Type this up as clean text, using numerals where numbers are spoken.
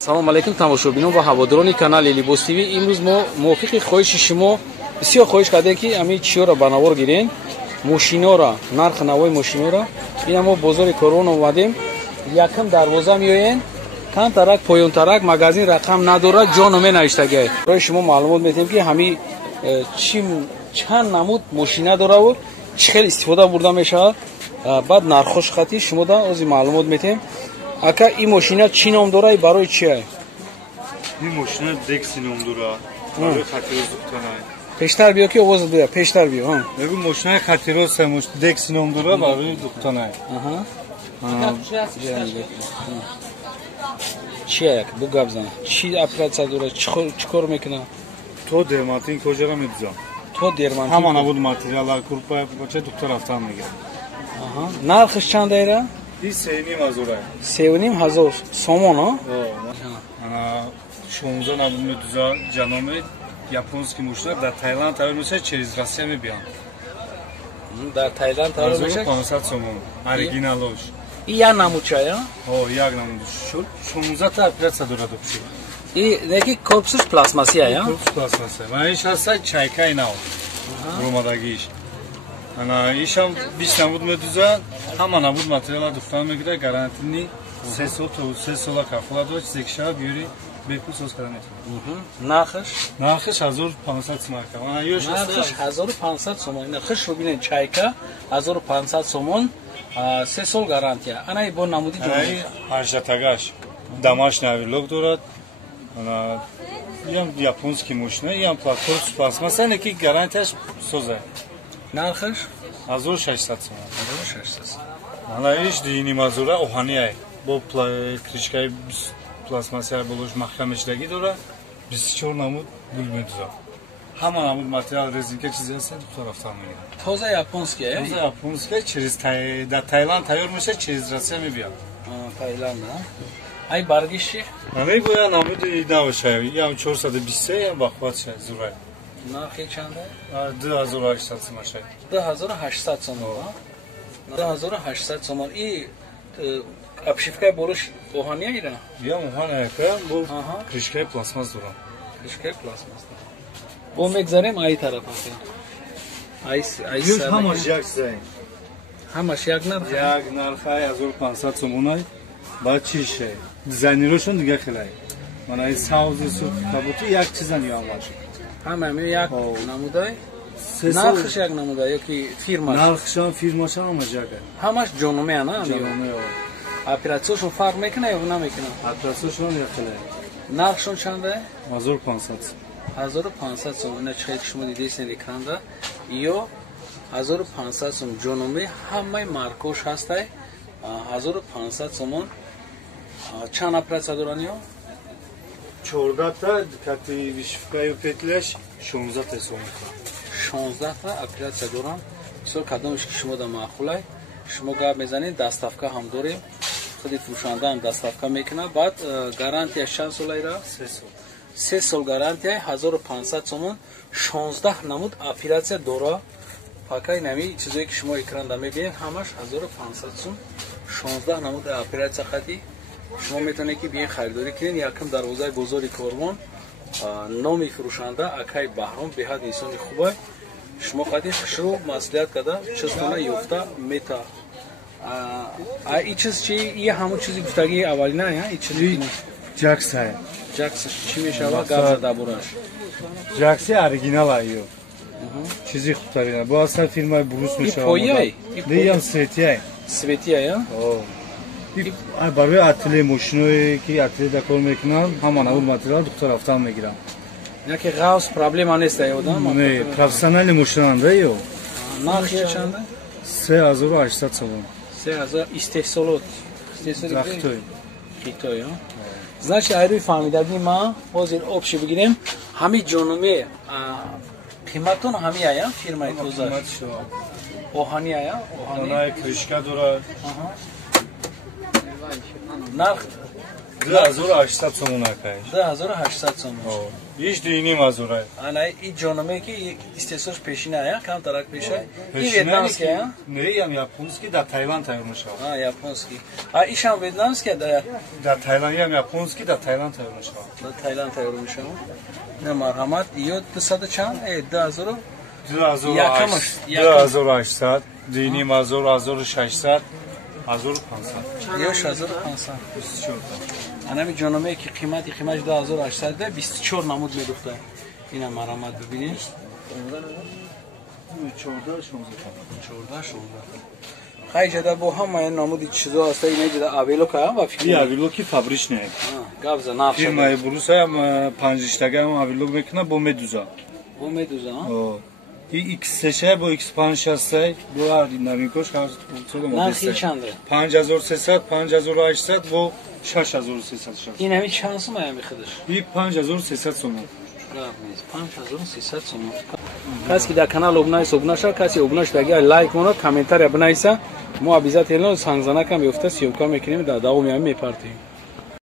салом алейкум тамошобинон ва ҳаводирони канали Libos TV. имрӯз мо мувофиқи хоҳиши шумо бисёр хоҳиш кардем ки ҳамин чиёра ба навор гирем, мошинора, нархи навои мошинора. ина мо бозори Корон омадем, якм дарвоза меоен, камтарак поёнтарак магазин рақам надорад, ҷо номе навиштагӣ. барои шумо маълумот метем ки ҳамин чанд намуд мошина дораву чӣ хел истифода бурда мешавад, баъд нархош хати шумо да ози маълумот метем. Ака ин мошина чӣ ном дорад, барои чӣ ай? Ин мошина Dexi ном дорад. Барои хатирос духтанай. Пештар биё ки овоз бия, пештар биё, ҳа. Мегу мошинаи хатирос Dexi ном дорад, барои духтанай. Аҳа. Чӣ ай? Бу гап зан. Чӣ оператсия дорад? Чӣ кор мекунад? То дерматин коҷара медузам. То дерматин. Ҳама набуд материалар курпа бача духтар рафтан мегирад. Аҳа. Нархиш чанд айра? Ин 3,500. 3,500 сомон, ҳа? Ана 16 набуд медузам ҷаноми японский мошина дар Таиланд тайёр мешавад, через Россия мебиям. Дар Таиланд тайёр мешавад? 1500 сомон. Оригиналош. И як намудча, я? Як намуд. 16 та оператсия дорад обши. И неки корпусиш пластмассия, я? Корпус пластмассия. Ва иш ҳаста чайкай нав. Ромадагиш. Ана ишам 20 набуд медузад, ҳама набуд материала духтан мегирад, гарантини 3 сол то 3 сола кафола дорад, чизе ки шава биёри бепул соз карда метавонад. Нархиш? Нархиш 1500 сомон. Ана ёш нархиш 1500 сомон. Нархиш ро бинед, чайка 1500 сомон, 3 сол гарантия. Ана и бо намуди ҷои 18 тагаш. Домашний авилок дорад. Ана ям японский мошина, ям корпус пластмасса, неки гарантияш соза. нархиш 1600 сомон. 1600 сомон. Ана иш дини мазура оҳанияй. Бо кришкаи пластмассия болош махрамешдаги дора, 24 намуд гул медузад. Ҳама намуд материал резинка чизе ҳаст, духтар рафтан мегирад. Тоза японския, я? Тоза японския, через дар Таиланд тайёр мешавад, через Россия мебиям. Таиланд, а? Ай баргиши? Ана гӯя намуди навошад, ям 423, ям бахват шад зурай. нархи чанда? 2800 сомон шад. 2800 сомон, а? 2800 сомон. И обшивкаи болош оҳанияйра? Ям оҳанияй, бо кришкаи пластмас дорам. Кришкаи пластмас. Бо мегзарем ай тарафа. Ай ҳамаш як зайн. ҳамаш як нарх? Як нархай 1500 сомонай. Баъд чӣ шай? Дизайнерошон дига хелай. Мана ин саузи суд кабути як чизан ёмаш. ҳама ме як намудай? нархиш як намудай ёки фирмаш? Нархишам фирмашам ҳамаш як. ҳамаш ҷономеа, на? Ҷономеа. Оператсияшон фарқ мекунад ё намекунад? Оператсияшон як хелай. нархшон чанда? 1500. 1500 сом. Ина чиқади шумо дидесен экранда. Ё 1500 сом ҷономе ҳамаи маркош ҳастай. 1500 сомон. Чанд оператсия доран ё? 14 та кати вишивкаи петлаш 16 та сомон. 16 та оператсия доран. Бисёр кадомиш ки шумо да маъқулай. Шумо гап мезанед, даставка ҳам дорем. Худи фурӯшанда ҳам даставка мекунад. Баъд гарантия чанд солайра? 3 сол. 3 сол гарантия 1500 сомон. 16 намуд оператсия дора. Фақат нами чизое ки шумо экранда мебинед, ҳамаш 1500 сом. 16 намуд оператсия хати. шумо метавонед ки биен харидорӣ кунед. якм дарвозаи бозори Кормон, номи фурӯшанда Акай Баҳром беҳад инсони хубай. шумо хати хушрӯ маслиҳат карда чизтона ёфта мета. И чиз чи ин ҳамон чизи гуфтагии аввалина, я? И чизи Jaxай. Jax чӣ мешавад? гап зада бураш. Jaxi оригинал айё. Чизи хубтарина. Бо асл фирмаи Брус мешавад. И пояй? Диям светияй. Светия, я? Ай барои ателе мошиное ки ателе да кор мекунанд, ҳама навуд материал духтар рафтан мегирам. Яке ғавс проблема нест ё да? Не, профессионали мошинанда ё. нархи чанда? 3800 сомон. 3000 истеҳсолот. Захтой. Китой, а? Значит, айрӯи фаҳмидаги ма ҳозир обши бигирем. ҳами ҷономе қиматон ҳами ая фирмаи тоза. Оҳани ая? Оҳанаи кришка дорад. 2800 сомон акай. 2800 сом. Иш 2500. Ана и ҷономе ки истесош пешина я, кам тарак пеша. И Пешина вьетнамский я? Не, ям японский, да Таиланд тайёр мешавад. А, японский. А ишам вьетнамский да? Да Таиланд ям японский, да Таиланд тайёр мешавад. Да Таиланд тайёр мешавад. Не марҳамат, ё 200 чанд? 2000? 2800, 2500, 1500. Ё 1500. 24. Анами ҷономе ки қимати қимаш 2800 да 24 намуд медухта. Ина марҳамат бибинед. 14 хай ҷада бо ҳамаи намуди чизо аста ина ҷада авело каам ва фикр. Авило ки фабричный. Гавза нафша. Фирмаи Буруса ям 5-штага ам авило мекуна бо медуза. Бо медуза, О. И X6 бо X5-6 бо новинкош ҳар цӯда нархи чанде? 5300, 5800 бо 6300. Ин ҳами чанд сум ая мехудаш? И 5300 сом. 5300 сом. Касе ки дар канал обунайса обунаша, касе обунашдаги лайк монад, комментария бинависа, мо обязательно сангзанакам ёфта сиёмка мекунем, дар давоми ҳам мепартем.